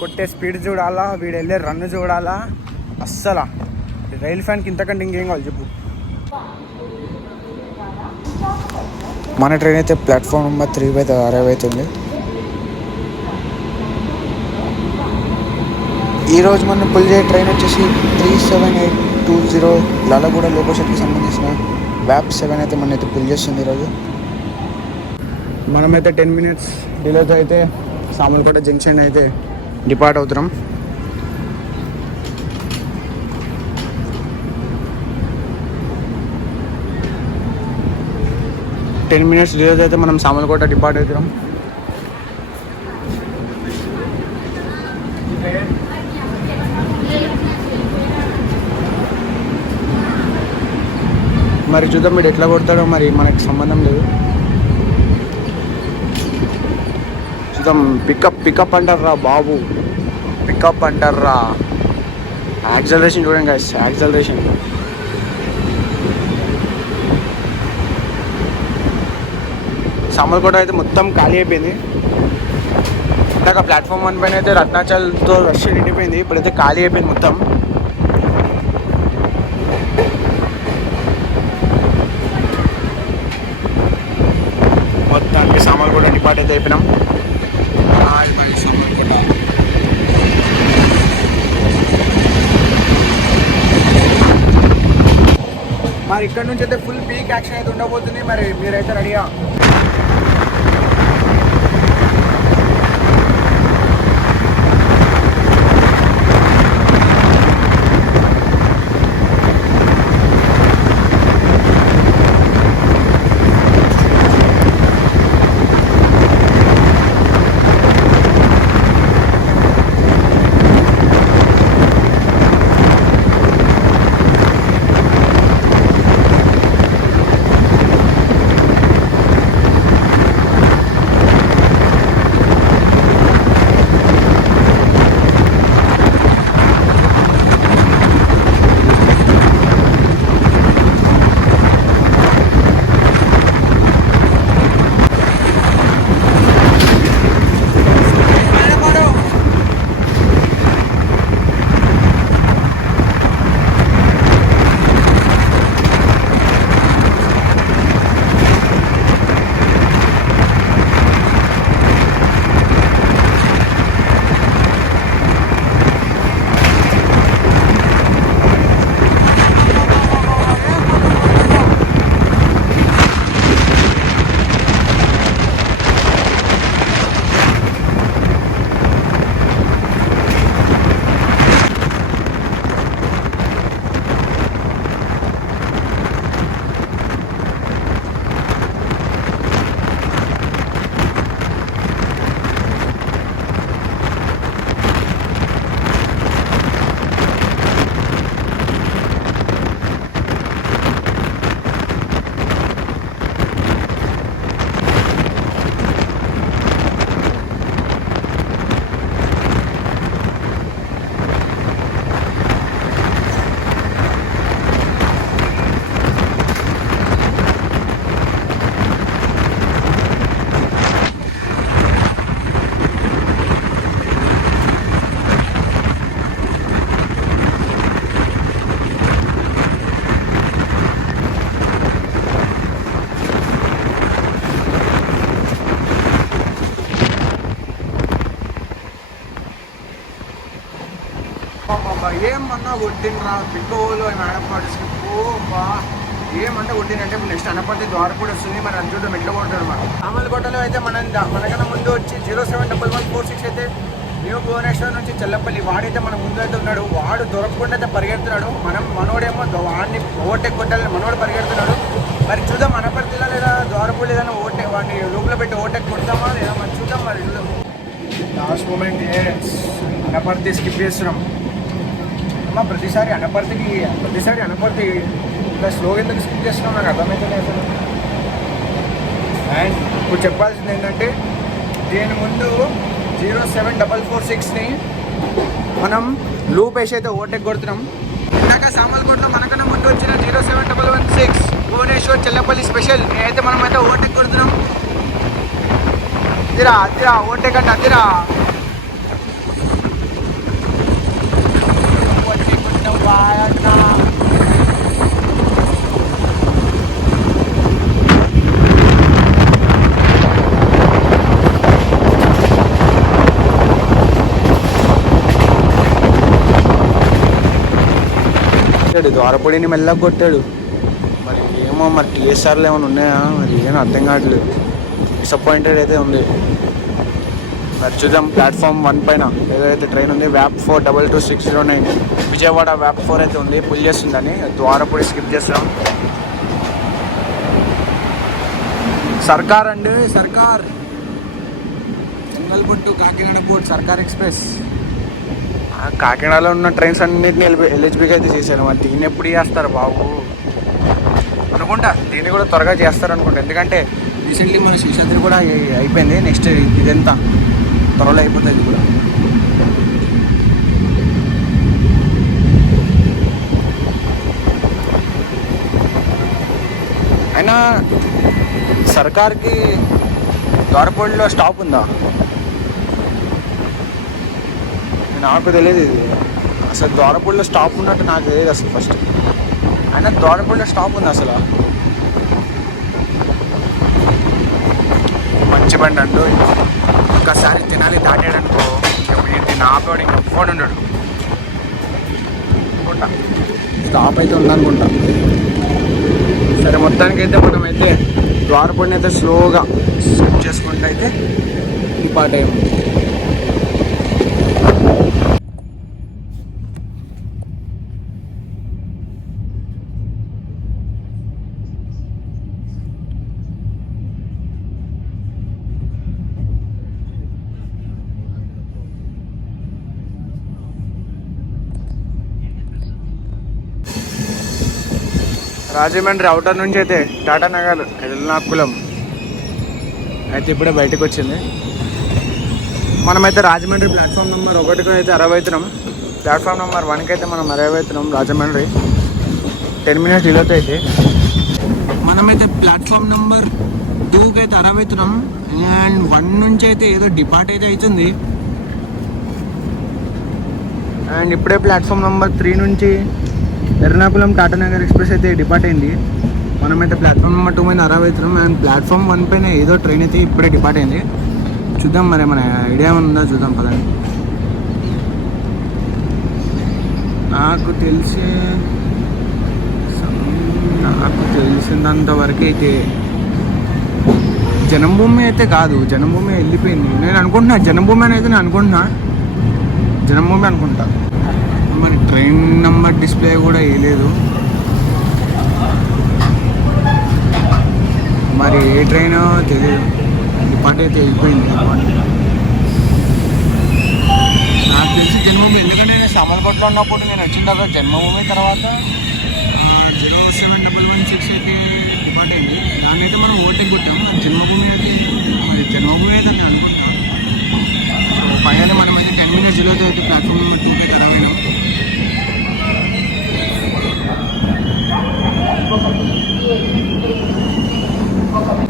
కొట్టే స్పీడ్ చూడాలా, వీడు వెళ్ళే రన్ చూడాలా. అస్సలు రైల్ ఫ్యాన్కి ఇంతకంటే ఇంకేం కావాలి చెప్పు. మన ట్రైన్ అయితే ప్లాట్ఫామ్ నెంబర్ 3 అరైవ్ అవుతుంది. ఈరోజు మనం పుల్ చేసే ట్రైన్ వచ్చేసి 37820 లాలగూడ లోకోషెట్కి సంబంధించిన వ్యాప్ 7 అయితే మనైతే పుల్ చేస్తుంది. ఈరోజు మనమైతే 10 minutes డిలేతో అయితే సామర్లకోట జంక్షన్ అయితే డిపార్ట్ అవుతున్నాం. టెన్ మినిట్స్ డిలేతో అయితే మనం సామర్లకోట డిపార్ట్ అవుతున్నాం. మరి చూద్దాం మీరు ఎట్లా కొడతాడో, మరి మనకి సంబంధం లేదు. చూద్దాం. పికప్ అంటారా బాబు, పికప్ అంటారా. యాక్సలరేషన్ చూడండి గైస్, యాక్సలరేషన్. సామర్లకోట అయితే మొత్తం ఖాళీ అయిపోయింది. ఇందాక ప్లాట్ఫామ్ 1 పైన అయితే రత్నాచల్తో రష్ నిండిపోయింది. ఇప్పుడైతే ఖాళీ అయిపోయింది మొత్తం. మొత్తానికి సామర్లకోట డిపార్ట్ అయితే అయిపోయినాం. మరి సామర్లకోట మరి ఇక్కడ నుంచి అయితే ఫుల్ పీక్ యాక్షన్ అయితే ఉండబోతుంది. మరి మీరైతే రెడీగా. ఏమన్నా కొట్టినరా బిగ్గోలు మేడం పాటిస్కి బా ఏమంటే కొట్టినంటే నెక్స్ట్ అనపర్తి ద్వారా కూడా వస్తుంది. మరి అది చూద్దాం ఎట్లా కొట్టాడు. మనం సామర్లకోటలో అయితే మనకన్నా ముందు వచ్చి 071146 అయితే న్యూ భువనేశ్వర్ నుంచి చెల్లపల్లి వాడైతే మన ముందు అయితే ఉన్నాడు. వాడు దొరకకుండా అయితే పరిగెడుతున్నాడు. మనోడేమో వాడిని ఓవర్టేక్ కొట్టాలని మనోడు పరిగెడుతున్నాడు. మరి చూద్దాం అనపర్తిలో లేదా ద్వారపూడి ఏదైనా వాడిని లోపల పెట్టి ఓవర్టేక్ కొడతామా లేదా మరి చూద్దాం. మరి చూద్దాం. లాస్ట్ మూమెంట్ అనపర్తి స్కిప్ చేస్తున్నాం. ప్రతిసారి అనపర్తి ఇంకా స్లోగా ఎందుకు స్కిప్ చేస్తున్నాం నాకు అర్థమవుతుంది అసలు. అండ్ ఇప్పుడు చెప్పాల్సింది ఏంటంటే దీని ముందు 07446ని మనం లూప్ వేసి అయితే ఓవర్టేక్ కొడుతున్నాం. ఇందాక సామర్లకోటలో మనకన్నా ముందు వచ్చిన 07116 భువనేశ్వర్ చెల్లపల్లి స్పెషల్ అయితే మనం అయితే ఓవర్టేక్ కొడుతున్నాం. అదిరా ఓవర్టేక్ అంటే అదిరా. కొట్టాడు, ద్వారపూడిని మెల్లగా కొట్టాడు. మరి ఏమో మరి టీఎస్ఆర్లు ఏమైనా ఉన్నాయా మరి ఏమో అర్థం కావట్లేదు. డిసప్పాయింటెడ్ అయితే ఉంది. మరి చూద్దాం ప్లాట్ఫామ్ 1 పైన ఏదైతే ట్రైన్ ఉంది వ్యాప్ 42269 విజయవాడ వ్యాప్ 4 అయితే ఉంది, పుల్ చేస్తుందని. ద్వారపూడి స్కిప్ చేస్తాం. సర్కార్ అండి, సర్కార్ చెంగల్పట్టు కాకినాడ పోర్ట్ సర్కార్ ఎక్స్ప్రెస్. కాకినాడలో ఉన్న ట్రైన్స్ అన్నింటినీ ఎలిజిబిలిటీ అయితే చేశారు. మరి దీన్ని ఎప్పుడు చేస్తారు బాబు అనుకుంటా. దీన్ని కూడా త్వరగా చేస్తారు అనుకుంటా, ఎందుకంటే రీసెంట్లీ మన శేషాద్రి కూడా అయిపోయింది. నెక్స్ట్ ఇదంతా త్వరలో అయిపోతుంది ఇది కూడా. అయినా సర్కార్కి ద్వారపూడిలో స్టాప్ ఉందా? నాకు తెలియదు ఇది అసలు. ద్వారపూడిలో స్టాప్ ఉన్నట్టు నాకు తెలియదు అసలు ఫస్ట్. అయినా ద్వారపూడిలో స్టాప్ ఉంది అసలు. మంచి బండి అంటూ ఒక్కసారి తినాలి దాటాడనుకో దీన్ని ఆపేవాడు ఇంకా ఫోన్ ఉండడు అనుకుంటా. స్టాప్ అయితే ఉందనుకుంటా. సరే మొత్తానికైతే మనమైతే ద్వారపూడిని అయితే స్లోగా స్కిప్ చేసుకుంటూ అయితే డిపార్ట్ అయ్యాము. రాజమండ్రి అవుటర్ నుంచి అయితే టాటా నగర్ ఎల్నాకులం అయితే ఇప్పుడే బయటకు వచ్చింది. మనమైతే రాజమండ్రి ప్లాట్ఫామ్ నెంబర్ 1కి అయితే అరైవ్ అవుతున్నాం. ప్లాట్ఫామ్ నెంబర్ 1కి అయితే మనం అరైవ్ అవుతున్నాం. రాజమండ్రి 10 minutes డిలేతో అయితే మనమైతే ప్లాట్ఫామ్ నెంబర్ 2కి అయితే అరైవ్ అవుతున్నాం. అండ్ 1 నుంచి అయితే ఏదో డిపార్ట్ అయితే అవుతుంది. అండ్ ఇప్పుడే ప్లాట్ఫామ్ నెంబర్ 3 నుంచి ఎర్నాకుళం టాటా నగర్ ఎక్స్ప్రెస్ అయితే డిపార్ట్ అయింది. మనమైతే ప్లాట్ఫామ్ నెంబర్ 2 మీద అరైవ్ అవుతున్నాం. అండ్ ప్లాట్ఫామ్ 1 పైన ఏదో ట్రైన్ అయితే ఇప్పుడే డిపార్ట్ అయింది. చూద్దాం మరి మన ఐడియా ఏమైనా ఉందా చూద్దాం పదండి. నాకు తెలిసినంత వరకు అయితే జన్మభూమి అయితే కాదు, జన్మభూమి వెళ్ళిపోయింది. నేను అనుకుంటున్నా జన్మభూమి అని అయితే నేను అనుకుంటున్నా, జన్మభూమి అనుకుంటా. మరి ట్రైన్ నెంబర్ డిస్ప్లే కూడా వేయలేదు. మరి ఏ ట్రైన్ తెలియదు. డిపార్ట్ అయితే వెళ్ళిపోయింది. నాకు తెలిసి జన్మభూమి, ఎందుకంటే నేను సామర్లకోటలో ఉన్నప్పుడు నేను వచ్చిన తర్వాత జన్మభూమి తర్వాత 07116 అయితే డిపార్ట్ అయింది. దాన్ని అయితే మనం ఓవర్టేక్ కొట్టాము. జన్మభూమి అయితే మరి జన్మభూమి అయితే నేను అనుకుంటా. సో ఫైనల్లీ మనం అయితే 10 minutes డిలేతో అయితే ప్లాట్ఫామ్ నెంబర్ 2 అయితే అరైవ్ అయినాం.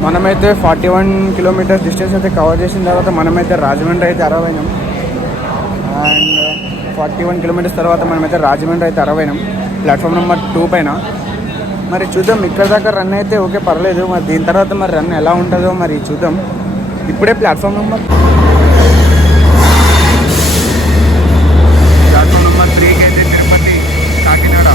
మనమైతే 41 kilometers డిస్టెన్స్ అయితే కవర్ చేసిన తర్వాత మనమైతే రాజమండ్రి అయితే అరైవ్ అయినాం. అండ్ 41 kilometers తర్వాత మనమైతే రాజమండ్రి అయితే అరైవ్ అయినాం ప్లాట్ఫామ్ నెంబర్ 2 పైన. మరి చూద్దాం, ఇక్కడ దాకా రన్ అయితే ఓకే పర్లేదు. మరి దీని తర్వాత మరి రన్ ఎలా ఉంటుందో మరి చూద్దాం. ఇప్పుడే ప్లాట్ఫామ్ నెంబర్ 3కి అయితే తిరుపతి కాకినాడ.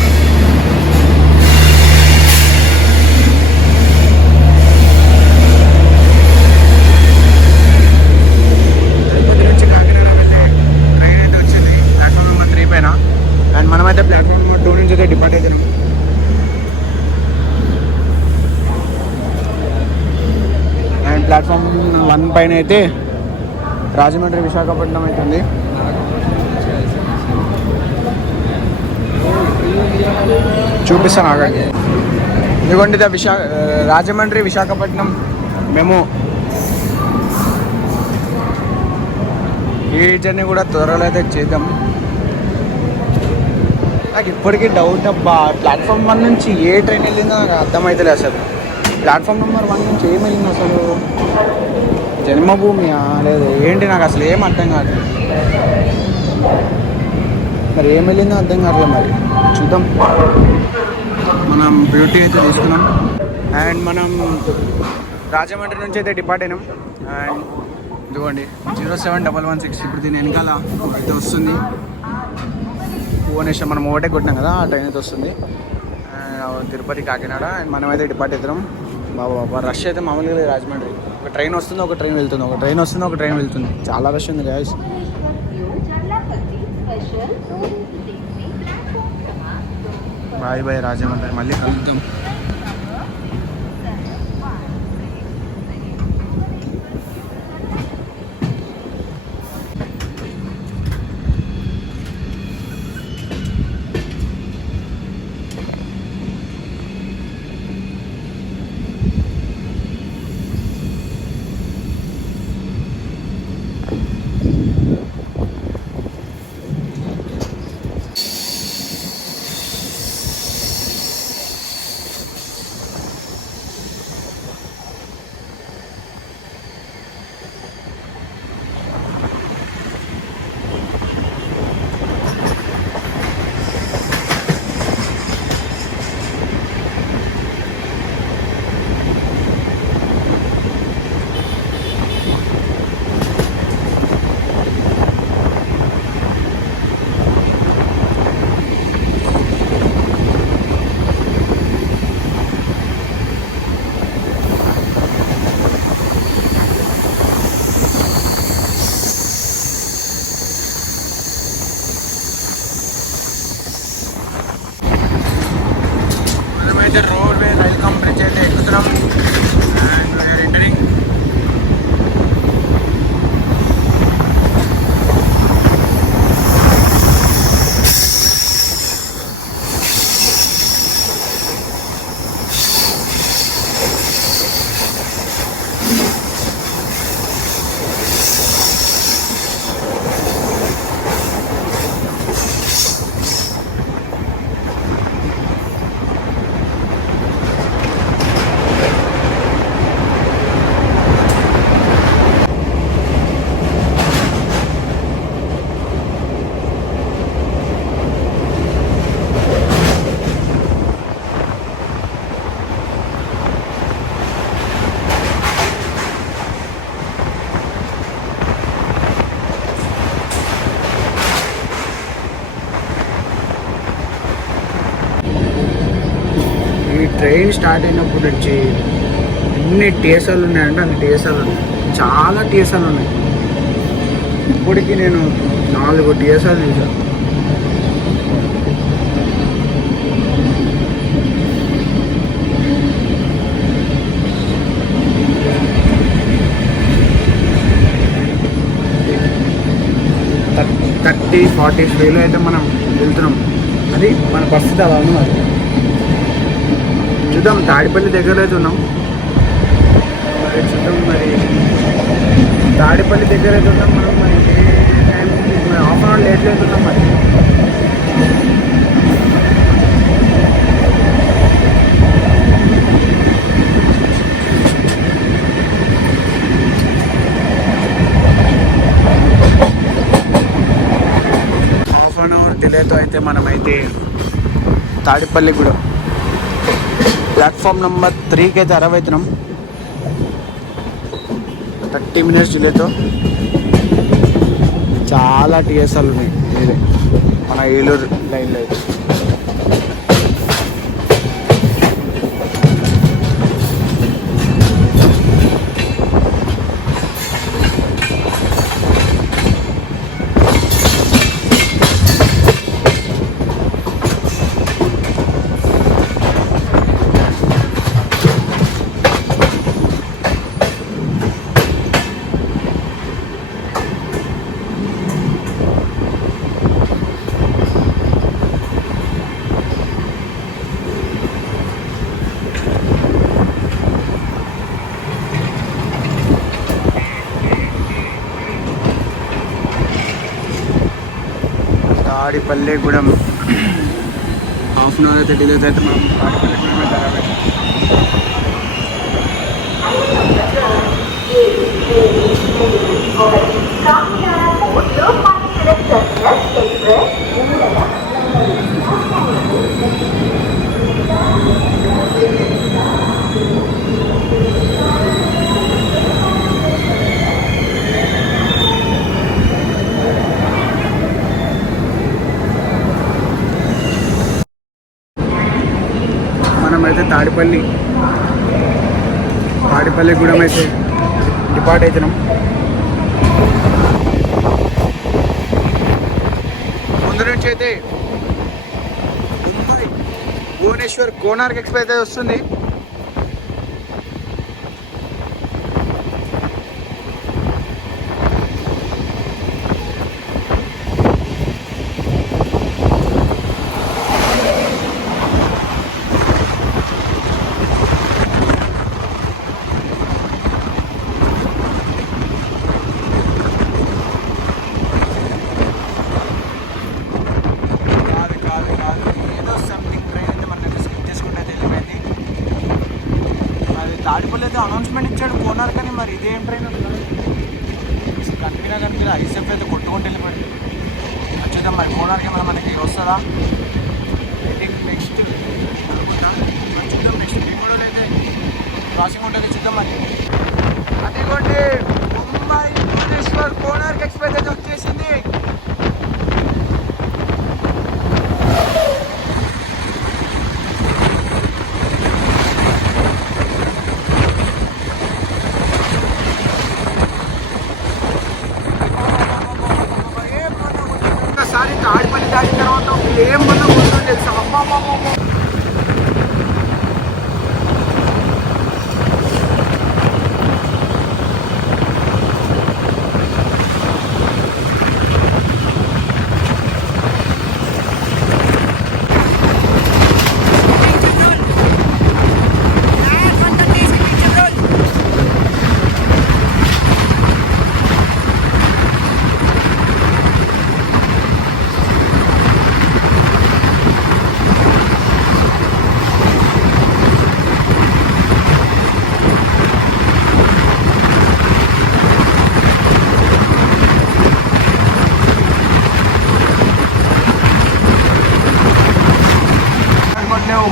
తిరుపతి నుంచి కాకినాడ వెళ్ళే ట్రైన్ అయితే వచ్చింది ప్లాట్ఫామ్ నెంబర్ 3 పైన. అండ్ మనమైతే ప్లాట్ఫామ్ నెంబర్ 2 నుంచి అయితే డిపార్ట్ అవుతున్నాం. అండ్ ప్లాట్ఫామ్ 1 పైన అయితే రాజమండ్రి విశాఖపట్నం అవుతుంది. చూపిస్తాను ఆగండి. ఇదిగోండి రాజమండ్రి విశాఖపట్నం మేము ఈ జర్నీ కూడా త్వరలో అయితే చేద్దాం. నాకు ఇప్పటికీ డౌట్ అబ్బా, ప్లాట్ఫామ్ 1 నుంచి ఏ ట్రైన్ వెళ్ళిందో నాకు అర్థమవుతలేదు అసలు. ప్లాట్ఫామ్ నెంబర్ 1 నుంచి ఏం వెళ్ళింది అసలు? జన్మభూమియా లేదు ఏంటి నాకు అసలు ఏం అర్థం కావట్లేదు. మరి ఏం వెళ్ళిందో అర్థం కావట్లేదు. మరి చూద్దాం. మనం బ్యూటీ అయితే తీసుకున్నాం. అండ్ మనం రాజమండ్రి నుంచి అయితే డిపార్ట్ అయినాం. అండ్ ఇదిగోండి 07116 ఇప్పుడు దీని వెనకాల అయితే వస్తుంది. భువనేశ్వర్ మనం ఒకటే కొట్టినాం కదా, ఆ ట్రైన్ అయితే వస్తుంది తిరుపతి కాకినాడ. అండ్ మనమైతే డిపార్ట్ అవుతున్నాం. బాబా రష్ అయితే మామూలుగా లేదు రాజమండ్రి. ఒక ట్రైన్ వస్తుంది, ఒక ట్రైన్ వెళ్తుంది, ఒక ట్రైన్ వస్తుంది, ఒక ట్రైన్ వెళ్తుంది. చాలా రష్ ఉంది గాయస్. బాయ్ బాయ్ రాజమండ్రి, మళ్ళీ కలుద్దాం. అయితే రోడ్వే రైల్ బ్రిడ్జ్ అయితే ఎక్కుతున్నాం. And we're entering. Train start అయినప్పటి నుంచి ఎన్ని టీఎస్ఆర్లు ఉన్నాయంటే అన్ని టీఎస్ఆర్లు ఉన్నాయి. చాలా టీఎస్ఆర్లు ఉన్నాయి. ఇప్పటికీ నేను 4 టీఎస్ఆర్లు చూసాను. థర్టీ 40 స్పీడ్లో అయితే మనం వెళ్తున్నాం. అది మన పరిస్థితి అలా ఉంది. మరి చూద్దాం, తాడిపల్లి దగ్గర అయితే ఉన్నాం. మరి చూద్దాం, మరి తాడిపల్లి దగ్గర అయితే ఉన్నాం మనం. మరి హాఫ్ అన్ అవర్ లేట్ అయితే ఉన్నాం. మరి హాఫ్ అన్ అవర్ డిలేతో అయితే మనమైతే తాడిపల్లి కూడా ప్లాట్ఫామ్ నెంబర్ 3కి అయితే అరైవ్ అవుతున్నాం. 30 మినిట్స్ డిలేతో. చాలా టీఎస్ఆర్లు ఉన్నాయి ఇదే మన ఏలూరు లైన్లో అయితే. తాడిపల్లిగూడెం హాఫ్ అన్ అవర్ అయితే డిలే అయితే మనం మనమైతే తాడిపల్లి గూడెం అయితే డిపార్ట్ అవుతున్నాం. ముందు నుంచి అయితే భువనేశ్వర్ కోనార్క్ ఎక్స్ప్రెస్ అయితే వస్తుంది. తాడిపల్లి అయితే అనౌన్స్మెంట్ ఇచ్చాడు కోనార్క్ అని, మరి ఇదేం ట్రైన్ కనిపినా ఐసెఫ్ అయితే కొట్టుకుంటూ వెళ్ళిపోయాడు. చూద్దాం మరి కోనార్క్ ఏమైనా మనకి వస్తుందా. నెక్స్ట్ చూద్దాం, నెక్స్ట్ భీముడోలు అయితే క్రాసింగ్ ఉంటుంది, చూద్దాం మరి. అదిగోండి ముంబై భువనేశ్వర్ కోనార్క్ ఎక్స్ప్రెస్ అయితే వచ్చేసింది. తాడిపల్లి దాటిన తర్వాత ఏం వల్ల కూర్చొని తెలుసా, అబ్బా.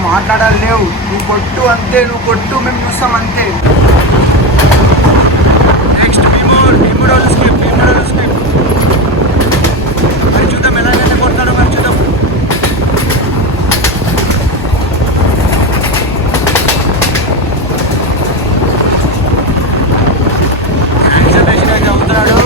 మాట్లాడాలి లేవు, నువ్వు కొట్టు అంతే, నువ్వు కొట్టు మేము చూస్తాం అంతే. నెక్స్ట్ భీముడోలు స్క్రిప్ట్ మరి చూద్దాం ఎలాగైతే కొడతాడో మరి చూద్దాం. యాక్సిలరేషన్ అయితే అవుతున్నాడు.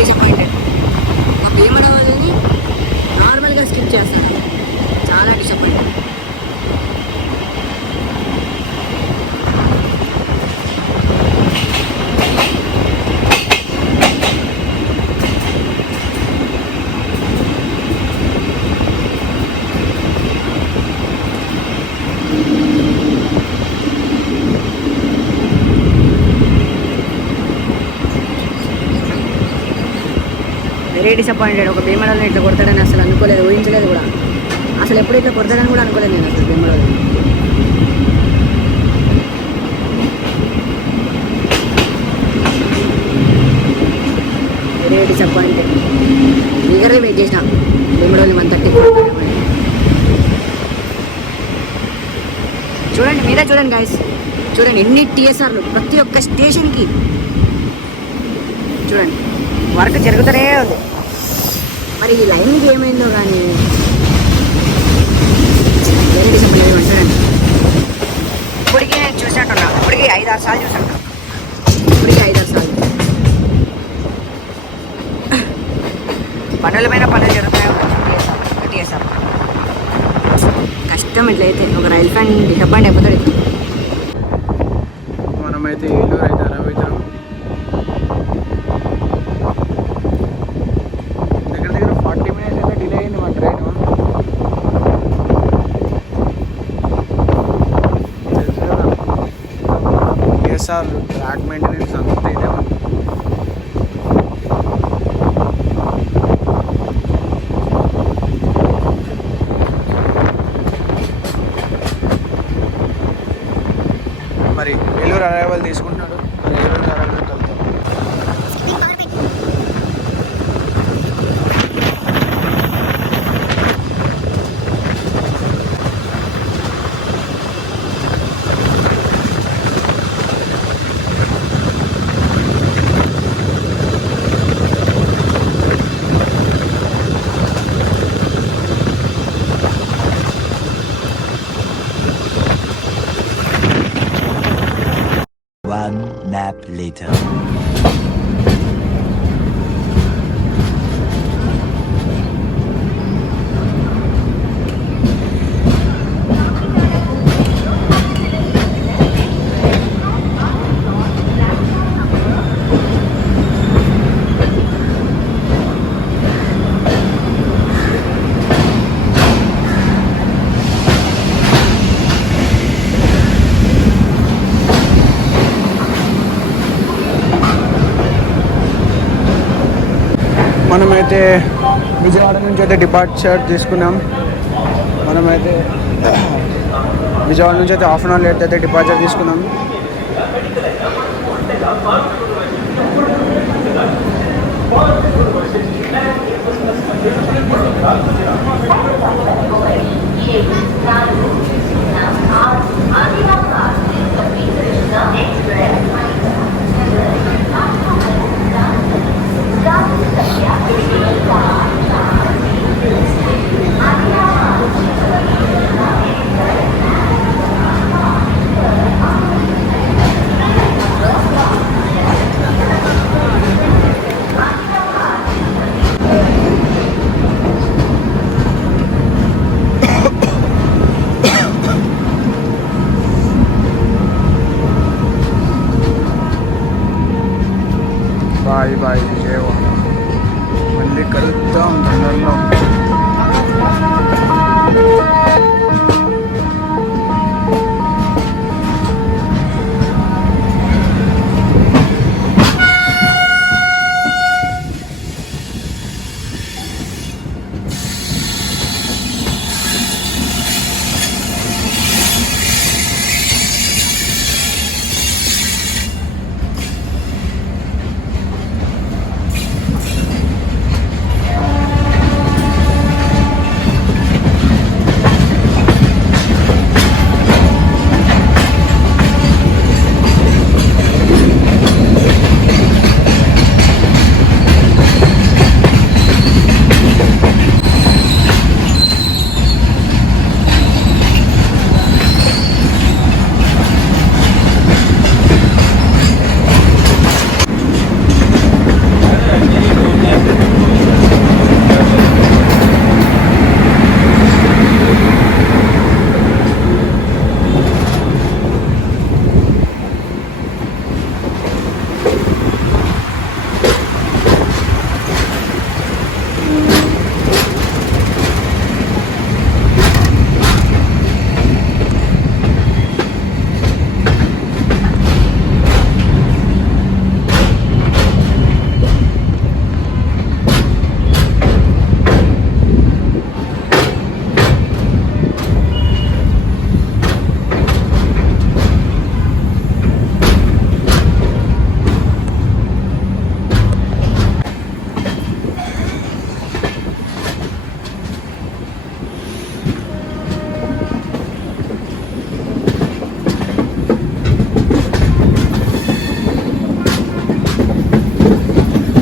డిసప్పాయింటెడ్. మా భీమడోల్ని నార్మల్గా స్కిప్ చేస్తాను, చాలా డిసప్పాయింటెడ్. Very disappointed. ఒక భీమడోల్ని ఇట్లా కొడతాడని అసలు అనుకోలేదు, ఊహించలేదు కూడా. అసలు ఎప్పుడు ఇట్లా కొడతాడని కూడా అనుకోలేదు నేను అసలు భీమడోల్ని. Very disappointed. ఈగర్గా వెయిట్ చేసిన భీమడోల్ని 130. చూడండి, మీరే చూడండి గైస్, చూడండి ఎన్ని టీఎస్ఆర్లు ప్రతి ఒక్క స్టేషన్కి. చూడండి వర్క్ జరుగుతూనే ఉంది. మరి ఈ లైన్కి ఏమైందో కానీ వెరీ డిసప్పాయింటెడ్. చూడండి ఇప్పటికీ నేను చూసినట్టున్నా, ఇప్పటికీ 5-6 సార్లు చూసాను, ఇప్పటికీ 5-6 సార్లు. పనుల పైన పనులు జరుగుతాయి. టీఎస్ఆర్ కష్టం. ఇట్లయితే ఒక రైల్ ఫ్యాన్ డిసప్పాయింట్ అయిపోతాడు. మనమైతే ఏలూరు అయితే అరవైతాం. ఎన్నిసార్లు ట్రాక్ మెయింటెనెన్స్ అంతా ఇదే ఉంది. మరి ఏలూరు అరైవల్ తీసుకుంటున్నాడు. మరి ఏలూరు అరైవల్కి వెళ్తాం. One nap later. మనమైతే విజయవాడ నుంచి అయితే డిపార్చర్ తీసుకున్నాం. మనమైతే విజయవాడ నుంచి అయితే హాఫ్ అన్ అవర్ లేట్ అయితే డిపార్చర్ తీసుకున్నాం. Bye bye Vijayawada. మళ్ళీ కలుద్దాం తొందరలో.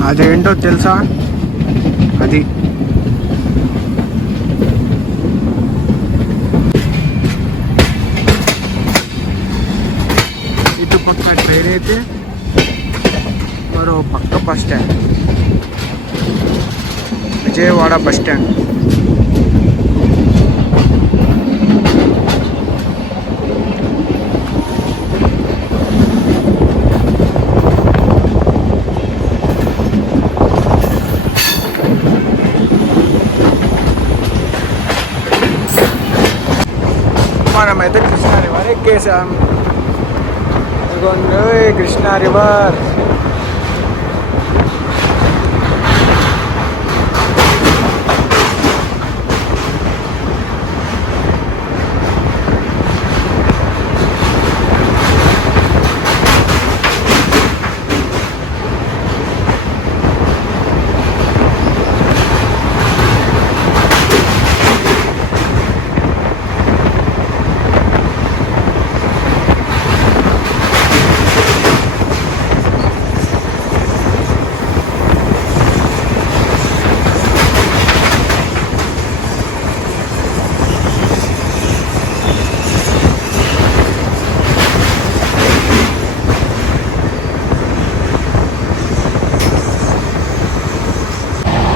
అదేంటో తెలుసా? అది ఇటు పక్క ట్రైన్ అయితే మరో పక్క bus stand, Vijayawada bus stand. మనమైతే కృష్ణా రివర్ ఎక్కేసాం. ఇదిగోండి కృష్ణా రివర్.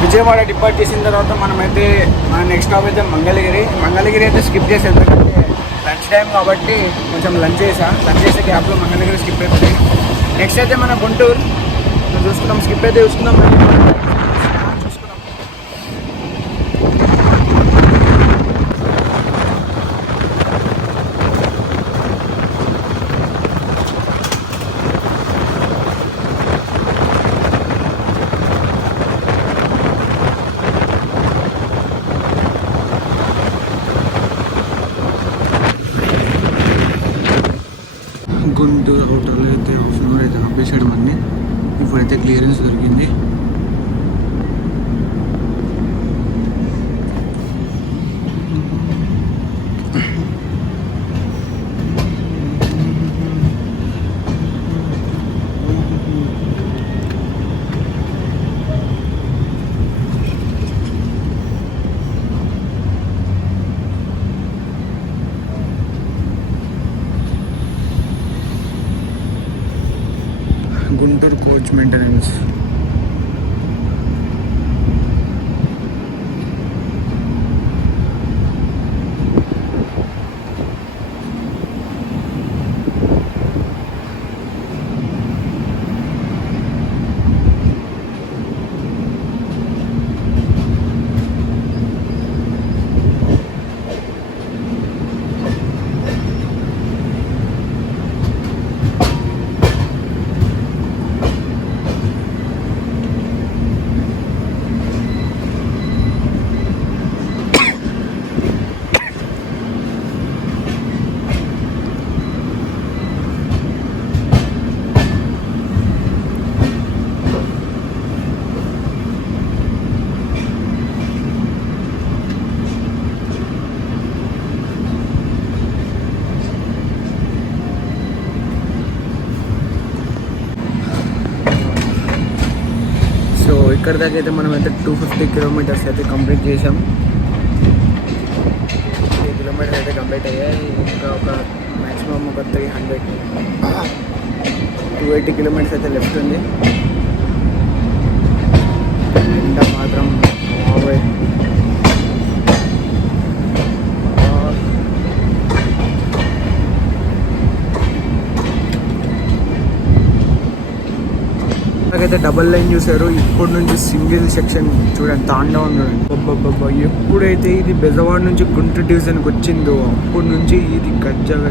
విజయవాడ డిపార్ట్ చేసిన తర్వాత మనమైతే మన నెక్స్ట్ స్టాప్ అయితే మంగళగిరి అయితే స్కిప్ చేసాం, ఎందుకంటే లంచ్ టైం కాబట్టి కొంచెం లంచ్ చేసే గ్యాప్లో మంగళగిరి స్కిప్ అయిపోయింది. నెక్స్ట్ అయితే మన గుంటూరు చూసుకున్నాం, స్కిప్ అయితే చూసుకుందాం. గుంటూరు హోటల్ అయితే హాఫ్ అన్ అవర్ అయితే ఆపేసాడు మనని. ఇప్పుడైతే క్లియరెన్స్ దొరికింది. Guntur coach maintenance. సో ఇక్కడ దాకా అయితే మనం అయితే 250 కిలోమీటర్స్ అయితే కంప్లీట్ చేసాం. 50 కిలోమీటర్స్ అయితే కంప్లీట్ అయ్యాయి. ఇంకా ఒక మ్యాక్సిమం ఒక 280 కిలోమీటర్స్ అయితే లెఫ్ట్ ఉంది. ఎండ మాత్రం అయితే డబల్ లైన్ చూసారు. ఇప్పటి నుంచి సింగిల్ సెక్షన్ చూడండి, తాండా చూడండి. అబ్బబ్బబ్బా, ఎప్పుడైతే ఇది బెజవాడ నుంచి గుంటూరు డివిజన్కి వచ్చిందో అప్పటి నుంచి ఇది గజ్జగా.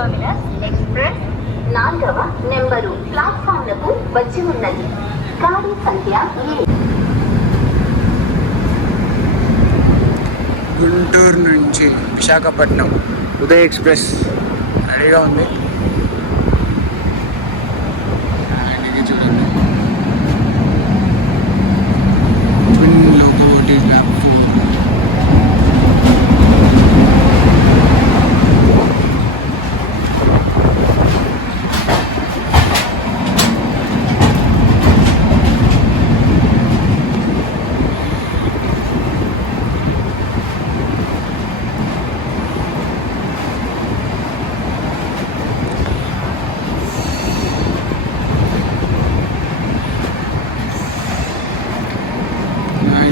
టెర్మినస్ ఎక్స్ప్రెస్ 4వ నెంబరు ప్లాట్ఫామ్లకు వచ్చి ఉన్నది. గాడి సంఖ్య గుంటూరు నుంచి విశాఖపట్నం ఉదయ్ ఎక్స్ప్రెస్ రెడీగా ఉంది. ఇది చూడండి, ట్విన్ లోకోమోటివ్ ల్యాబ్ 4.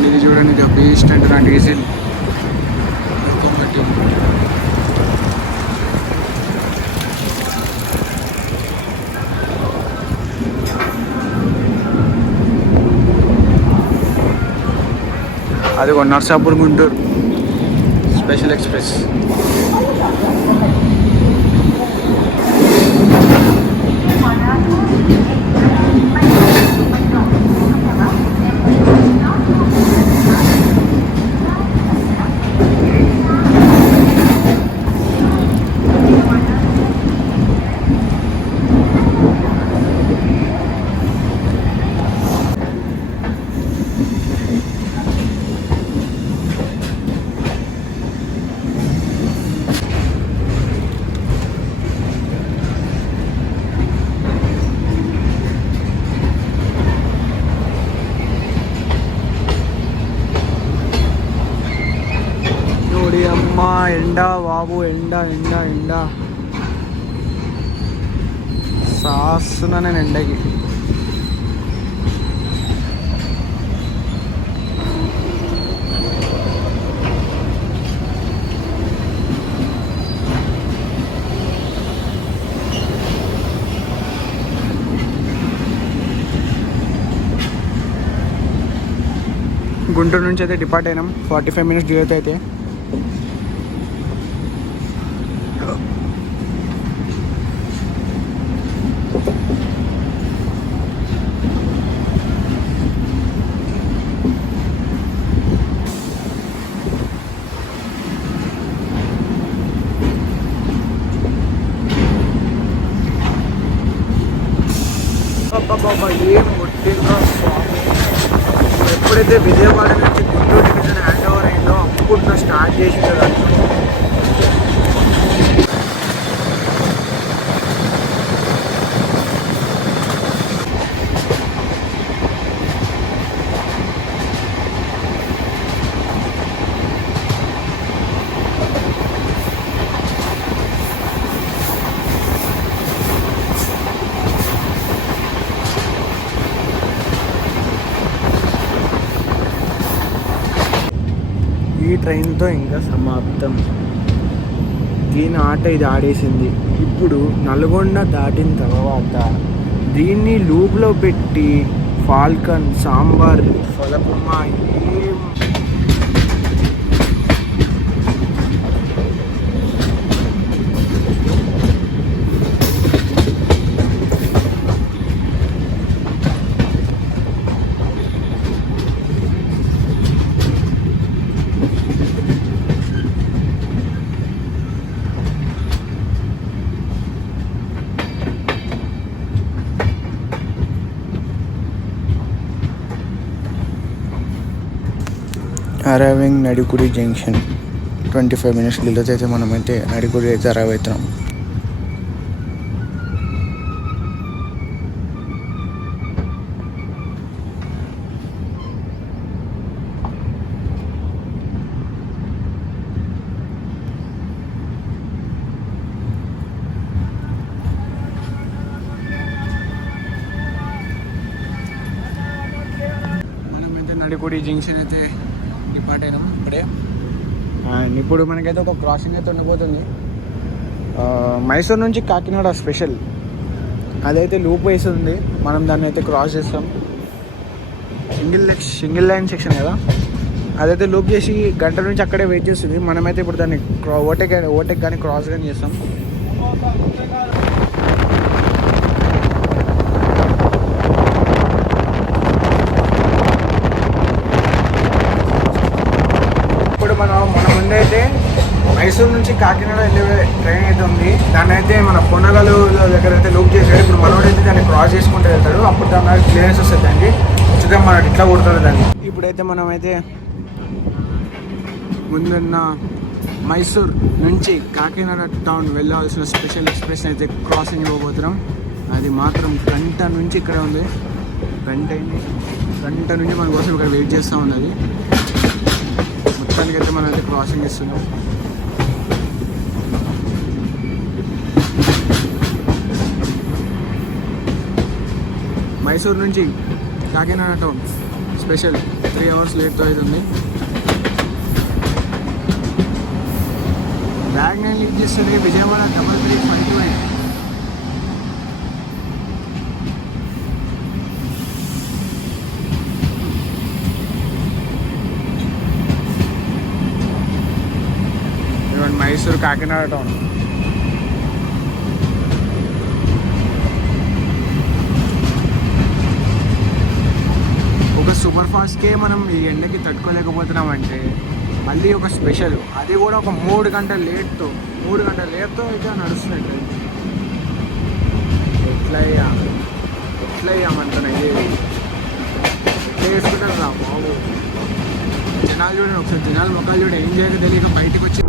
ఇది చూడండి, ఇది బేస్ట్ అంటే నా డీజిల్ లోకోమోటివ్. అది నర్సాపూర్ గుంటూరు స్పెషల్ ఎక్స్ప్రెస్. అమ్మా ఎండ బాబు, ఎండ ఎండ ఎండ సాస్తున్నా నేను ఎండకి. గుంటూరు నుంచి అయితే డిపార్ట్ అయినాం. 45 minutes డ్యూటీ అయితే. బాబా ఏం కొట్టిందో స్వామి. ఎప్పుడైతే విజయవాడ నుంచి గుంటూరు డివిజన్ హ్యాండ్ ఓవర్ అయిందో అప్పుడు స్టార్ట్ చేసిందో దాంట్లో. ఈ ట్రైన్తో ఇంకా సమాప్తం. దీని ఆట ఇది ఆడేసింది. ఇప్పుడు నల్గొండ దాటిన తర్వాత దీన్ని లూప్లో పెట్టి ఫాల్కన్, సాంబార్, ఫలపుమ్మ ఏం అరైవింగ్ నడికుడి జంక్షన్. 25 minutes డిలేతో అయితే మనమైతే నడికుడి అయితే అరైవ్ అవుతున్నాం. మనమైతే నడికుడి జంక్షన్ అయితే డిపార్ట్ అయినాం ఇప్పుడే. అండ్ ఇప్పుడు మనకైతే ఒక క్రాసింగ్ అయితే ఉండబోతుంది. మైసూర్ నుంచి కాకినాడ స్పెషల్ అదైతే లూప్ వేస్తుంది. మనం దాన్ని అయితే క్రాస్ చేస్తాం. సింగిల్ లైన్ సెక్షన్ కదా, అదైతే లూప్ చేసి గంట నుంచి అక్కడే వెయిట్ చేస్తుంది. మనమైతే ఇప్పుడు దాన్ని ఓవర్టేక్ కానీ క్రాస్ కానీ చేస్తాం. కాకినాడ వెళ్ళే ట్రైన్ అయితే ఉంది. దాన్ని అయితే మన పొన్నగలు దగ్గర అయితే లూప్ చేసాడు. ఇప్పుడు మనోడైతే దాన్ని క్రాస్ చేసుకుంటూ వెళ్తాడు. అప్పుడు దాని క్లియరెన్స్ వస్తుంది దానికి. చూద్దాం మనకి ఇట్లా కొడుతుంది దాన్ని. ఇప్పుడైతే మనమైతే ముందున్న మైసూర్ నుంచి కాకినాడ టౌన్ వెళ్ళాల్సిన స్పెషల్ ఎక్స్ప్రెస్ అయితే క్రాసింగ్ ఇవ్వబోతున్నాం. అది మాత్రం గంట నుంచి ఇక్కడ ఉంది. గంట నుంచి మన కోసం ఇక్కడ వెయిట్ చేస్తూ ఉన్నది. మొత్తానికైతే మనం అయితే క్రాసింగ్ ఇస్తున్నాం. మైసూర్ నుంచి కాకినాడ టౌన్ స్పెషల్ 3 hours లేట్తో అయితే ఉంది. బ్యాగ్ నేను లీక్ చేస్తుంది. విజయవాడ 3352. మైసూర్ కాకినాడ టౌన్. ఒక సూపర్ ఫాస్ట్కే మనం ఈ ఎండకి తట్టుకోలేకపోతున్నామంటే మళ్ళీ ఒక స్పెషల్, అది కూడా ఒక 3 గంటల లేట్తో అయితే నడుస్తున్నట్టు. ఎట్లా అయ్యామంటాను ఇది ఎట్లా వేసుకుంటారు రా బాబు. జనాలు చూడండి ఒకసారి, జనాలు మొక్కలు చూడండి, ఏం చేయక తెలియక బయటకు వచ్చి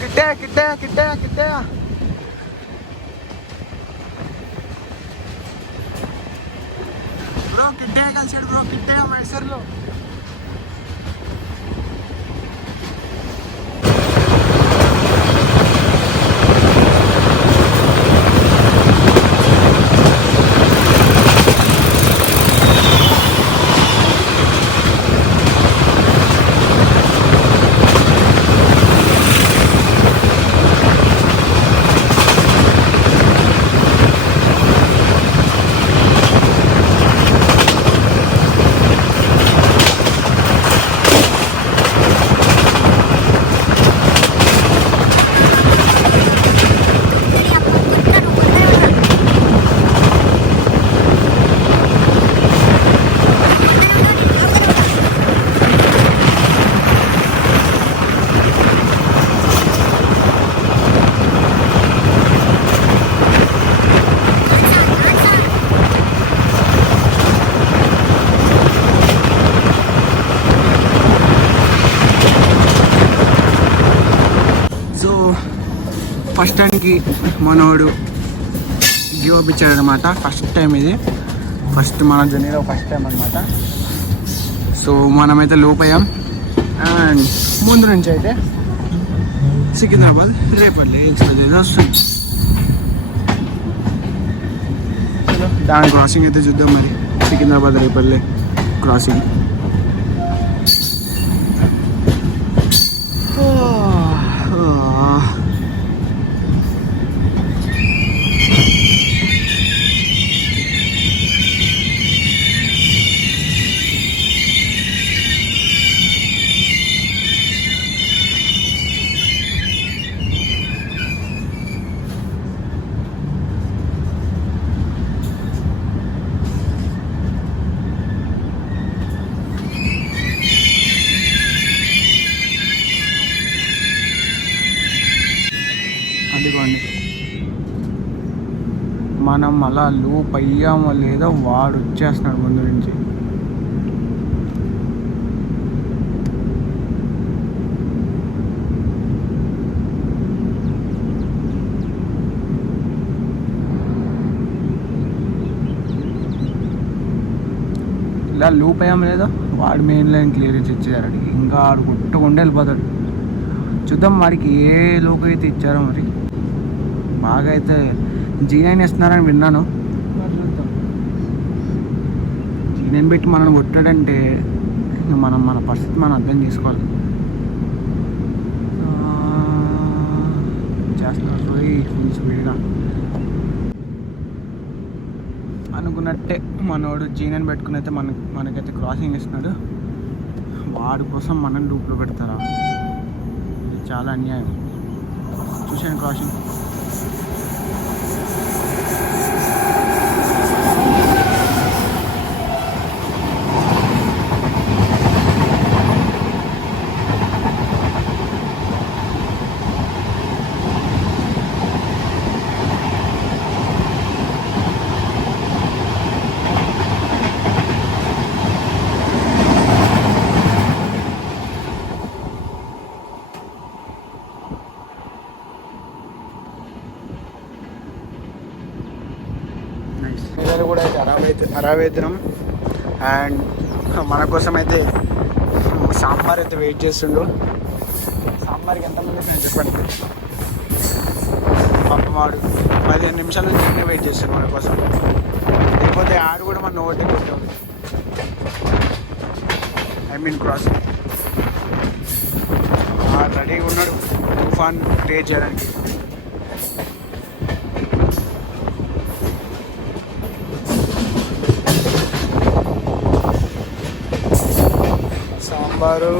కిట్టే బ్రో, కిట్టే కలిసాడు బ్రో, కిట్టే మైసూర్లో. ఫస్ట్ టైంకి మనోడు గివ్ ఇచ్చాడు అనమాట. ఫస్ట్ టైం ఇది, మన జర్నీలో ఫస్ట్ టైం అనమాట. సో మనమైతే లోప్ అయ్యాం. అండ్ ముందు నుంచి అయితే సికింద్రాబాద్ రేపల్లి ఎక్స్ప్రెస్ అయితే వస్తుంది. దాని క్రాసింగ్ అయితే చూద్దాం మరి. సికింద్రాబాద్ రేపల్లి క్రాసింగ్. మనం అలా లూప్ అయ్యామో లేదో వాడు వచ్చేస్తున్నాడు ముందు నుంచి. ఇలా లూప్ అయ్యామో లేదో వాడు మెయిన్ లైన్ క్లియర్ ఇచ్చారు. ఇంకా ఆడు కొట్టుకుంటూ వెళ్ళిపోతాడు. చూద్దాం వాడికి ఏ లూప్ అయితే ఇచ్చారో మరి. బాగా అయితే G9 ఇస్తున్నారని విన్నాను. G9 పెట్టి మనం కొట్టాడంటే మన పరిస్థితి మనం అర్థం చేసుకోవాలి. చేస్తున్నారు ఫుల్ స్పీడ్గా అనుకున్నట్టే. మనోడు G9 పెట్టుకుని అయితే మనకైతే క్రాసింగ్ ఇస్తున్నాడు. వాడి కోసం మనం లూప్లో పెడతారా? ఇది చాలా అన్యాయం. చూసాను క్రాసింగ్. అరావేదనం. అండ్ మన కోసం అయితే సాంబార్ అయితే వెయిట్ చేస్తుండు. సాంబార్కి ఎంతమంది నేను చెప్పండి. పాపం వాడు 15 నిమిషాల నుంచి వెయిట్ చేస్తాడు మన కోసం. లేకపోతే ఆడు కూడా మన ఓటే కొట్టేవాడు. ఐ మీన్ క్రాస్ రెడీగా ఉన్నాడు తుఫాన్ క్రియేట్ చేయడానికి. సాంబారు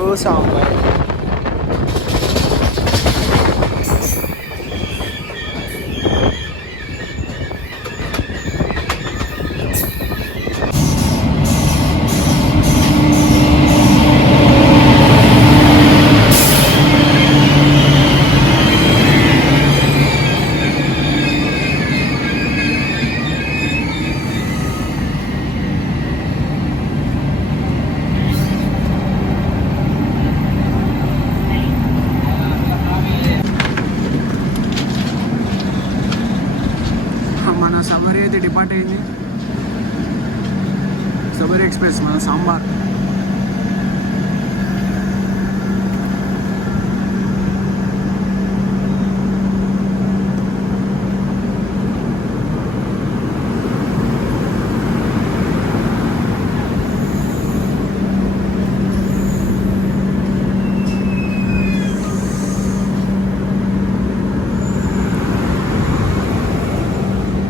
మన సబరి అయితే డిపార్ట్ అయింది. సబరి ఎక్స్ప్రెస్ మన సాంబార్.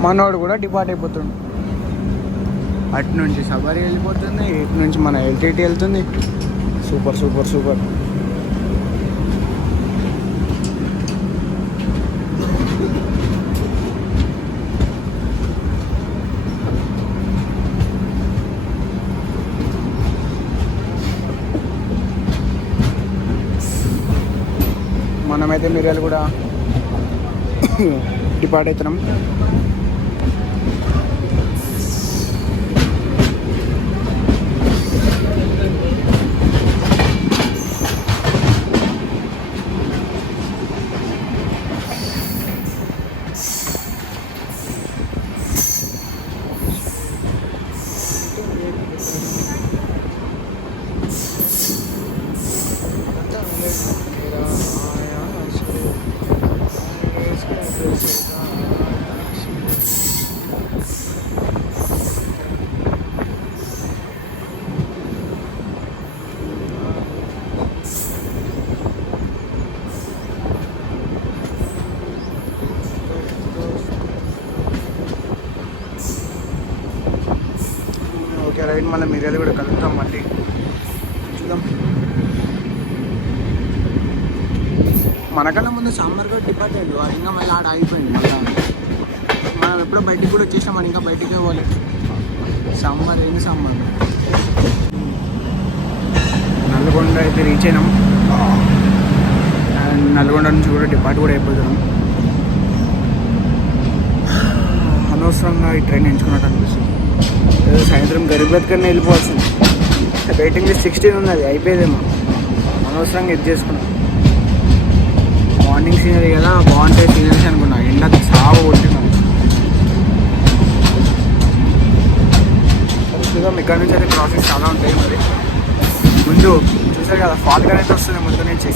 మనోడు కూడా డిపార్ట్ అయిపోతుండు. అటు నుంచి సబరి వెళ్ళిపోతుంది, ఇటు నుంచి మన ఎల్టీటీ వెళ్తుంది. Super super super. మనమైతే మిర్యాలు కూడా డిపార్ట్ అవుతున్నాం. ఓకే రైట్, మళ్ళీ మిర్యాలు కూడా కలుగుతాం. మళ్ళీ చూద్దాం. మనకన్నా ముందు సాంబార్ కూడా డిపార్ట్ అయ్యాడు. అది ఇంకా మళ్ళీ ఆడ ఆగిపోయింది. మళ్ళీ మనం ఎప్పుడో బయటికి కూడా వచ్చేసాం. మనం ఇంకా బయటికి పోవాలి. సాంబార్ ఏంది సాంబార్. నల్గొండ అయితే రీచ్ అయినాం. అండ్ నల్గొండ నుంచి కూడా డిపార్ట్ కూడా అయిపోతున్నాం. అనవసరంగా ఈ ట్రైన్ ఎంచుకున్నట్టు అనిపిస్తుంది. ఏదో సాయంత్రం గరీబ్ కన్నా వెళ్ళిపోవాల్సింది. వెయిటింగ్ లిస్ట్ 16 ఉన్నది, అయిపోయేదేమో. అనవసరంగా ఇది చేసుకున్నాం. మార్నింగ్ సీనరీ కదా, బాగుంటాయి సీనరీస్ అనుకున్నా. ఎండకు సాగు కొట్టినాం. చూద్దాం. ఇక్కడ నుంచి అయితే క్రాసింగ్స్ చాలా ఉంటాయి. మరి ముందు చూసారు కదా ఫాల్కన్ అయితే వస్తుంది ముందు నుంచి.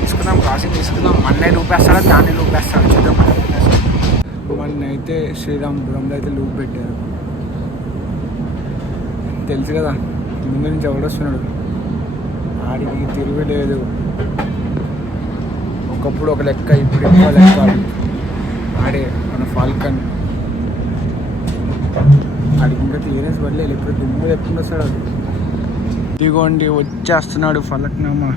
తీసుకుందాం, క్రాసింగ్ తీసుకుందాం. మళ్ళీ లూపేస్తాడా, దాన్ని లూపేస్తాడు. చూద్దాం. మొన్న అయితే శ్రీరాంపురంలో అయితే లూప్ పెట్టారు. తెలుసు కదా, ముందు నుంచి ఎవడొస్తున్నాడు. ఆడికి తిరుగులేదు. ఒకప్పుడు ఒక లెక్క, ఇప్పుడు ఎక్కువ లెక్క. ఆడే మన ఫాల్కన్. ఆడికి ఇంకా క్లియరెన్స్ పడలేదు. ఇప్పుడు దుమ్ము ఎప్పుడు వస్తాడు. అది ఇదిగోండి వచ్చేస్తున్నాడు ఫలక్నామా.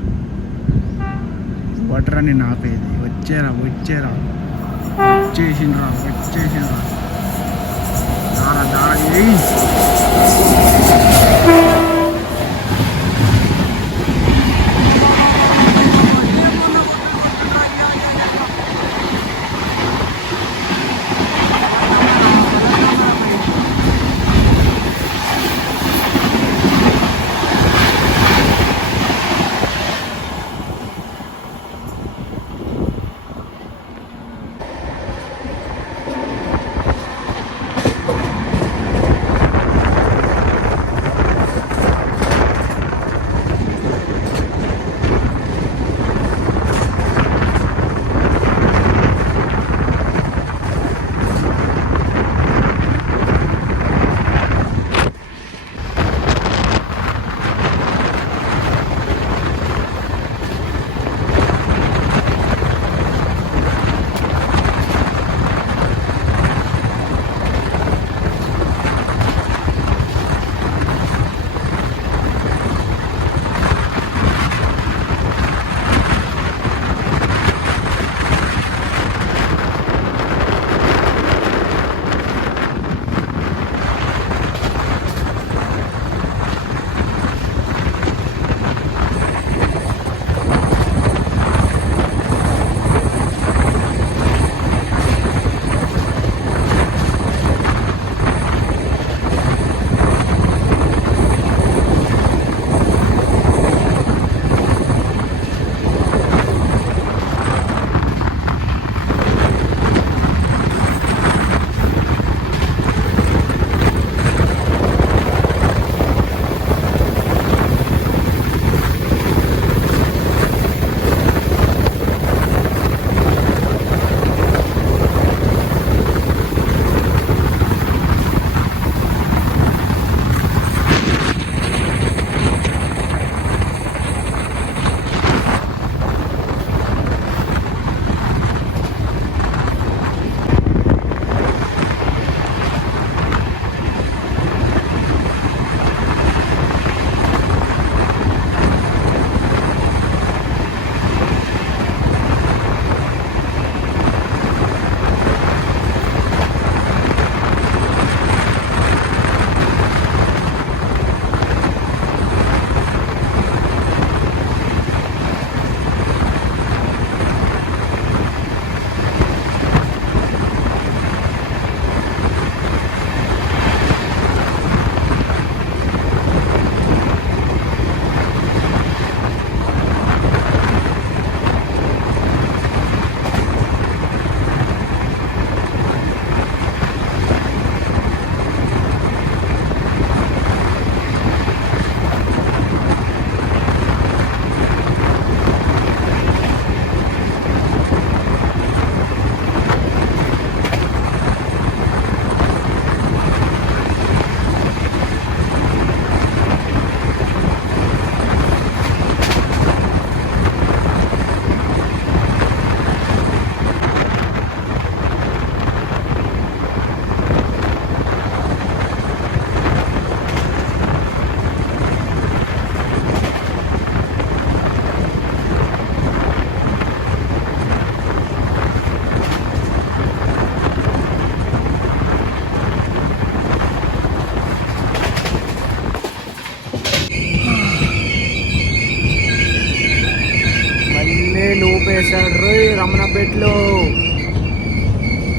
వాటర్ అని నాపేది. వచ్చేరా వచ్చేసిండ్రా. దారా దారా లూప్ వేసాడు రోయ్ రమణపేటలో.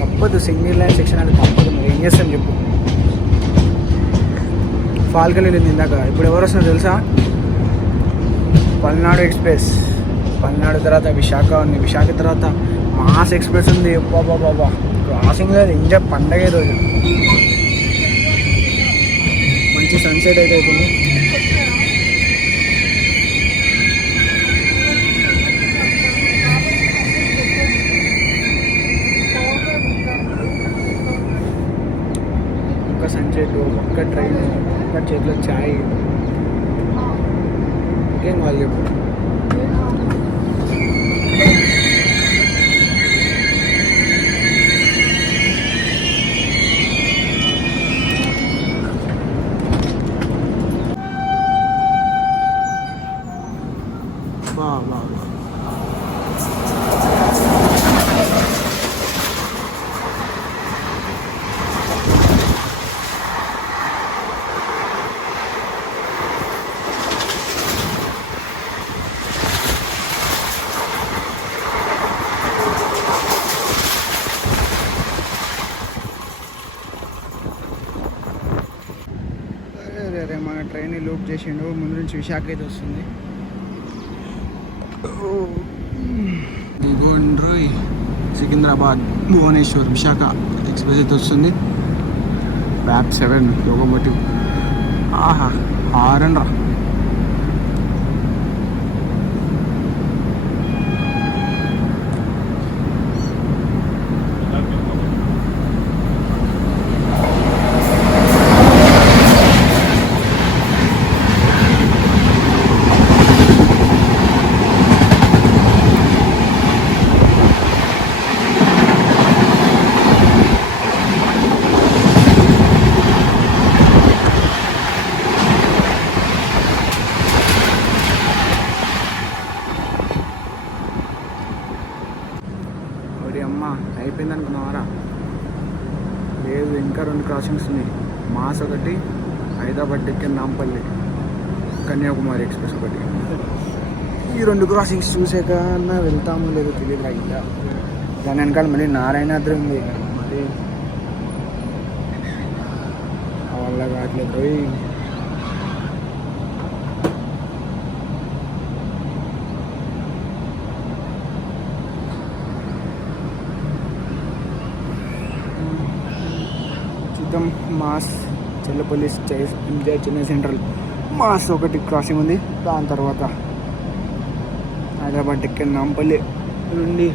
తప్పదు, సింగిల్ లైన్ సెక్షన్ అంటే తప్పదు. మరి ఏం చేస్తాం చెప్పు. ఫాల్కన్ వెళ్ళింది ఇందాక. ఇప్పుడు ఎవరు వస్తున్నారు తెలుసా? పల్నాడు ఎక్స్ప్రెస్. పల్నాడు తర్వాత విశాఖ ఉంది. విశాఖ తర్వాత మాస్ ఎక్స్ప్రెస్ ఉంది. బాబా క్రాసింగ్ లేదు. ఎంజాయ్ పండగ రోజు. మంచి సన్సెట్ అయితే అవుతుంది. ఒక్క సన్సెట్, ఒక్క ట్రైన్, ఒక్క చేతిలో ఛాయ్. ఇంకేం వాళ్ళు చెప్పు. బా అరే మన ట్రైన్ లూప్ చేసిండు. ముందు నుంచి విశాఖ అయితే వస్తుంది. దిగోండ్రోయ్ సికింద్రాబాద్ భువనేశ్వర్ విశాఖ ఎక్స్ప్రెస్ అయితే వస్తుంది. బ్యాప్ 7 లోకోమోటివ్. ఆహా హారన్ రా. అమ్మ అయిపోయింది అనుకున్నావారా? లేదు, ఇంకా 2 క్రాసింగ్స్ ఉన్నాయి. మాస్ ఒకటి, హైదరాబాద్ డెక్కన్ నాంపల్లి, కన్యాకుమారి ఎక్స్ప్రెస్ ఒకటి. ఈ 2 క్రాసింగ్స్ చూసాక అన్న వెళ్తామో లేదో తెలియదు. ఇంకా దాని వెనకాల మళ్ళీ నారాయణాద్రి ఉంది. మరి వల్ల కావట్లేదు పోయి. మాస్ చెల్లపల్లి చెన్నై సెంట్రల్ మాస్ ఒకటి క్రాసింగ్ ఉంది. దాని తర్వాత హైదరాబాద్ డెక్కన్ నాంపల్లి నుండి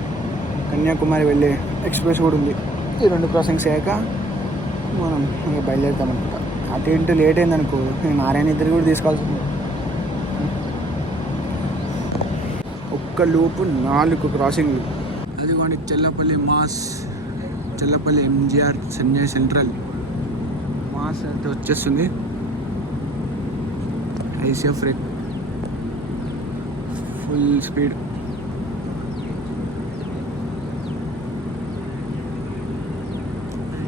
కన్యాకుమారి వెళ్ళే ఎక్స్ప్రెస్ కూడా ఉంది. ఈ 2 క్రాసింగ్స్ అయ్యాక మనం బయలుదేరుతాం అనుకుంటా. అటు ఇంటూ లేట్ అయిందనుకో నారాయణ ఇద్దరు కూడా తీసుకోవాల్సింది. ఒక్క లూపు 4 క్రాసింగ్లు. అదిగోండి చెల్లపల్లి మాస్, చెల్లపల్లి ఎంజిఆర్ చెన్నై సెంట్రల్ మాస్ అయితే వచ్చేస్తుంది. ICF rate full speed.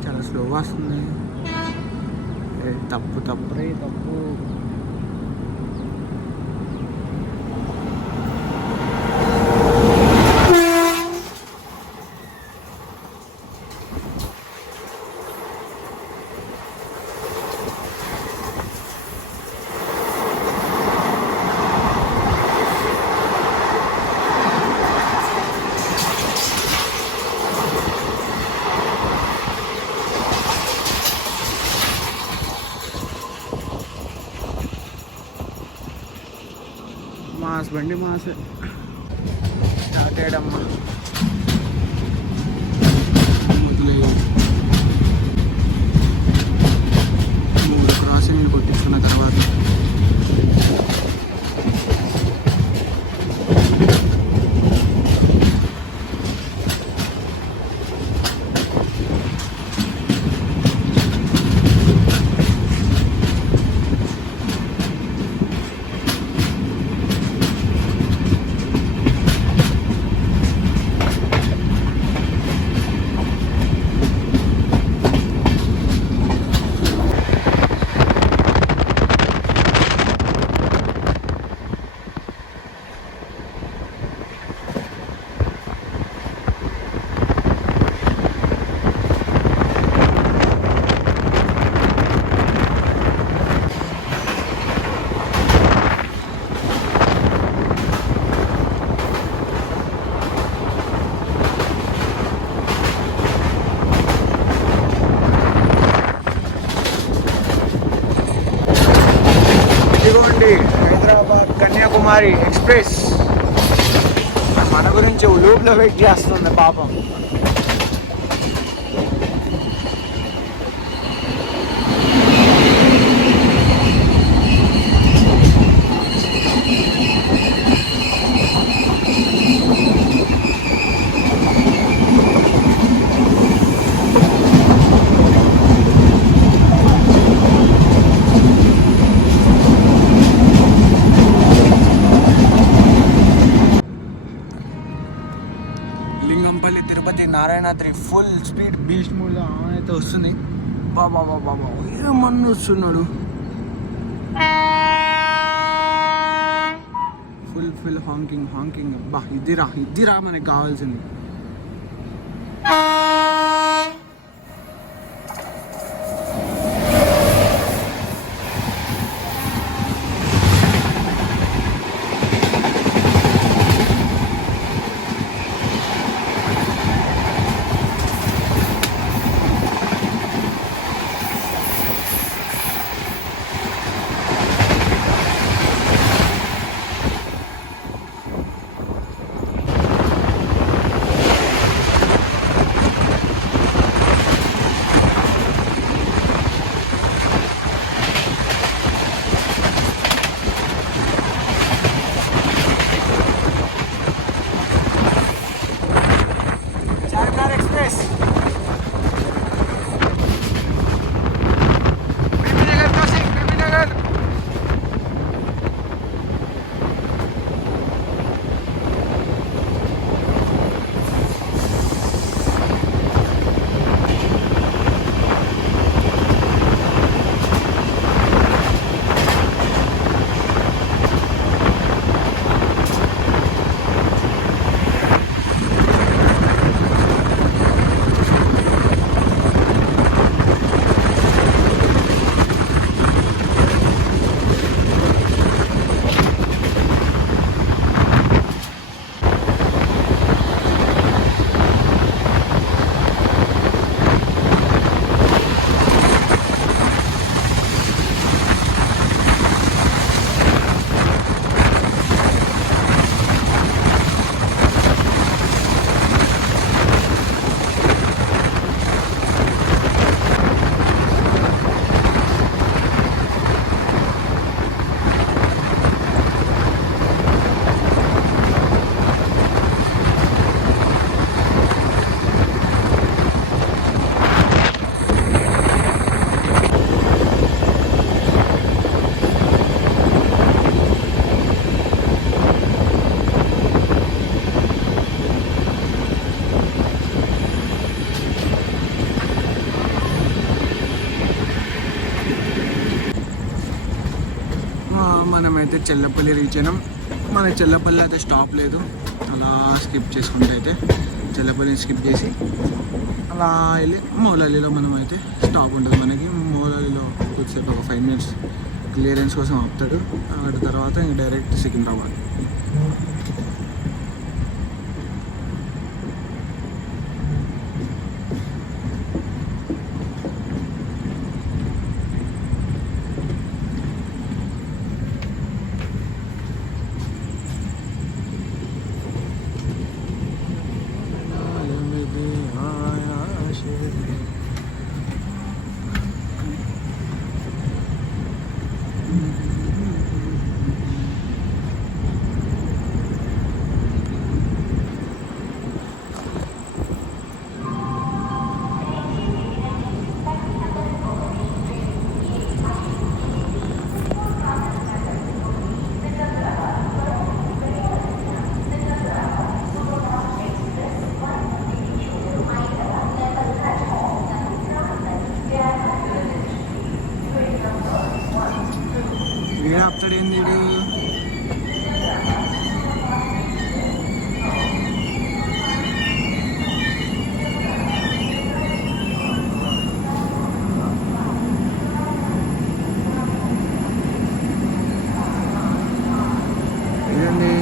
చాలా స్లోగా వస్తుంది. తప్పు. మాస్ బండి మాస్ స్టార్ట్ అయ్యాడమ్మా. మూడు క్రాసింగ్లు కొట్టించుకున్న తర్వాత కన్యాకుమారి ఎక్స్ప్రెస్ మన గురించి లూప్లో వెయిట్ చేస్తుంది పాపం. Lingampalli Tirupati Narayanadri full speed beast మూడ్లో అయితే వస్తుంది. బాబా బాబా బాబా ఏమన్నా వస్తున్నాడు. Full full honking honking. బా ఇదిరా మనకి కావాల్సింది. మనమైతే చెల్లపల్లి రీచ్ అయినాం. మన చెల్లపల్లి అయితే స్టాప్ లేదు. అలా స్కిప్ చేసుకుంటే అయితే చెల్లపల్లిని స్కిప్ చేసి అలా వెళ్ళి మౌలాలిలో మనం అయితే స్టాప్ ఉంటుంది మనకి. మౌలాలిలో కొద్దిసేపు ఒక 5 minutes క్లియరెన్స్ కోసం ఆపుతాడు. అక్కడ తర్వాత ఇంక డైరెక్ట్ సికింద్రాబాద్. ఆపుతాడు ఏంది ఇదండి.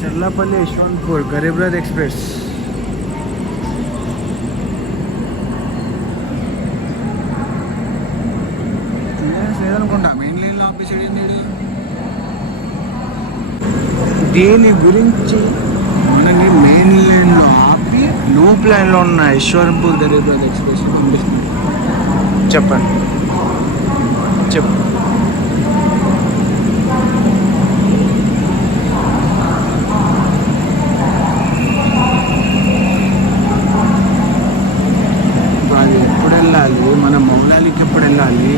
చర్లపల్లి యశ్వంత్పూర్ గరీబ్ రథ్ ఎక్స్ప్రెస్. దీని గురించి మనని మెయిన్ లైన్లో ఆపి లూప్ లైన్లో ఉన్న ఈశ్వరంపూర్ గరీబ్ రథ్ ఎక్స్ప్రెస్ పంపిస్తుంది. చెప్పండి చెప్పు. అది ఎప్పుడు వెళ్ళాలి, మన మౌలాలికి ఎప్పుడు వెళ్ళాలి?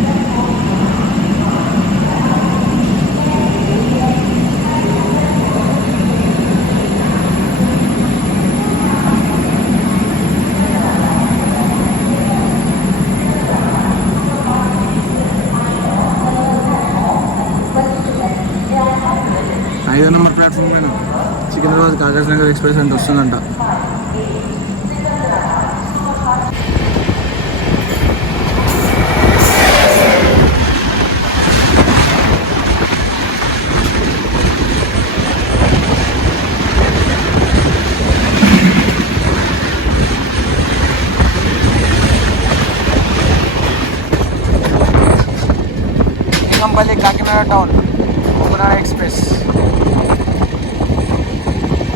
ఐదో నెంబర్ ప్లాట్ఫామ్ పైన సికింద్రాబాద్ కాగజ్ నగర్ ఎక్స్ప్రెస్ అంటే వస్తుందంట. కంపల్లి కాకినాడ టౌన్ ఓపెనర్ ఎక్స్ప్రెస్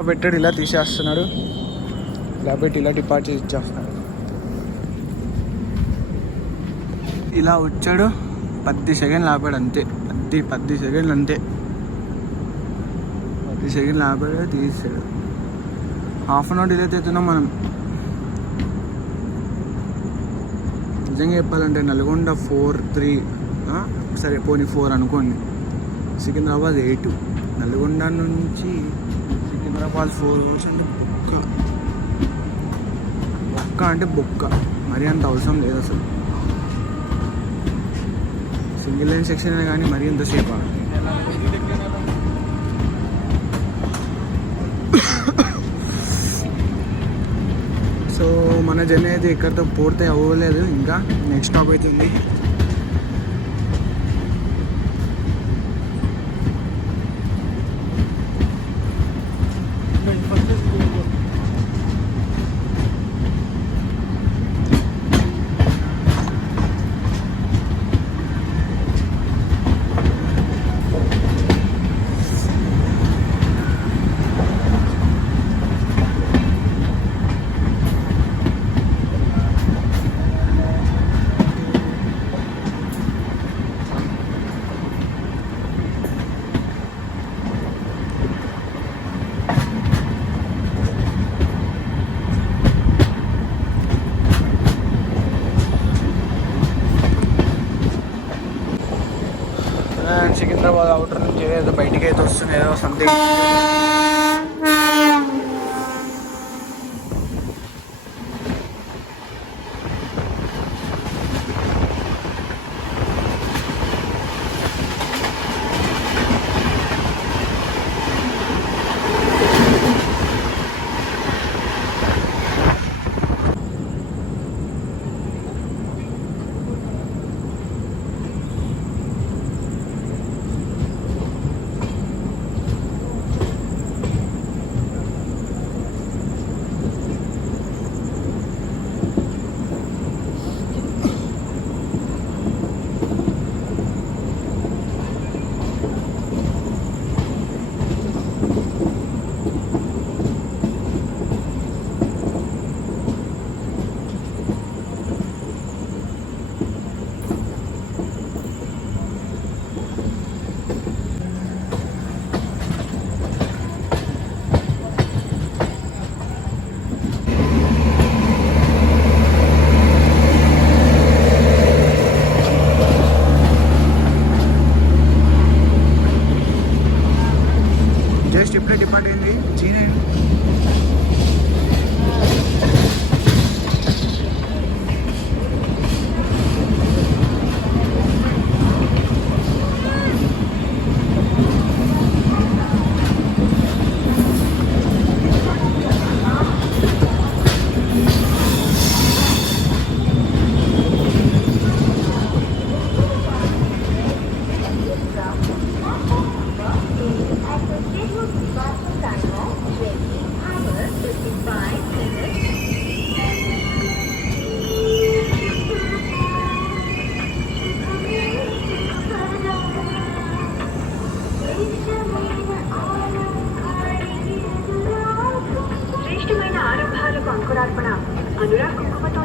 పెట్టాడు, ఇలా తీసేస్తున్నాడు, ఇలా పెట్టి ఇలా డిపార్ట్ చేసి ఇచ్చేస్తున్నాడు. ఇలా వచ్చాడు, 10 సెకండ్లు ఆపాడు అంతే. 10 సెకండ్లు అంతే. 10 సెకండ్లు ఆపాడు, తీసాడు. హాఫ్ అన్ అవర్ డిలే అవుతున్నాం మనం. నిజంగా చెప్పాలంటే నల్గొండ 4-3, సరే పోనీ 4 అనుకోండి, సికింద్రాబాద్ 8, నల్గొండ నుంచి సికింద్రాబాద్ 4 అవర్స్ అంటే బొక్క అంటే బొక్క, మరీ అంత అవసరం లేదు అసలు. సింగిల్ లైన్ సెక్షన్ అయినా కానీ మరీ ఎంతసేపు. సో మన జర్నీ అయితే ఇక్కడితో పూర్తి అవ్వలేదు, ఇంకా నెక్స్ట్ స్టాప్ అవుతుంది. సికింద్రాబాద్ అవుటర్ నుంచి ఏదో బయటికి అయితే వస్తుంది, ఏదో something.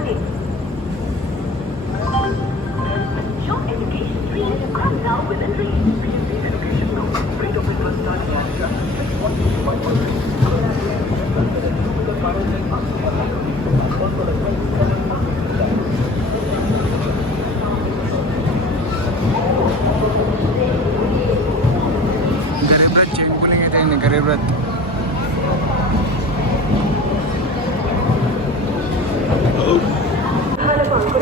login. Your education streams are now within reach. Garib Rath chain pulling అయితే అయింది గరీబ్ రథ్.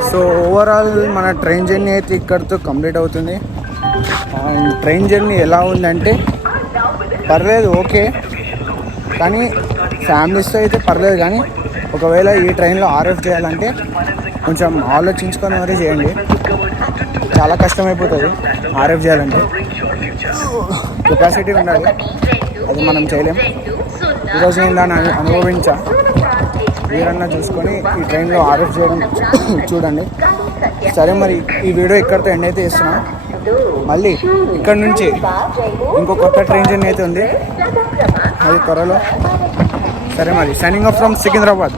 సో ఓవరాల్ మన ట్రైన్ జర్నీ అయితే ఇక్కడితో కంప్లీట్ అవుతుంది. అండ్ ట్రైన్ జర్నీ ఎలా ఉందంటే పర్లేదు, ఓకే, కానీ ఫ్యామిలీస్తో అయితే పర్లేదు. కానీ ఒకవేళ ఈ ట్రైన్లో ఆర్ఎఫ్ చేయాలంటే కొంచెం ఆలోచించుకొని మరీ చేయండి, చాలా కష్టమైపోతుంది ఆర్ఎఫ్ చేయాలంటే. కెపాసిటీ ఉండాలి, అది మనం చేయలేం. ఈరోజు నేను దాన్ని అనుభవించా. మీరన్నా చూసుకొని ఈ ట్రైన్లో ఆర్ఎఫ్ చేయడం చూడండి. సరే, మరి ఈ వీడియో ఇక్కడితో ఎండ్ అయితే ఇస్తున్నాం. మళ్ళీ ఇక్కడ నుంచి ఇంకో కొత్త ట్రైన్ జర్నీ అయితే ఉంది, అది త్వరలో. సరే, మరి సైనింగ్ ఆఫ్ ఫ్రమ్ సికింద్రాబాద్.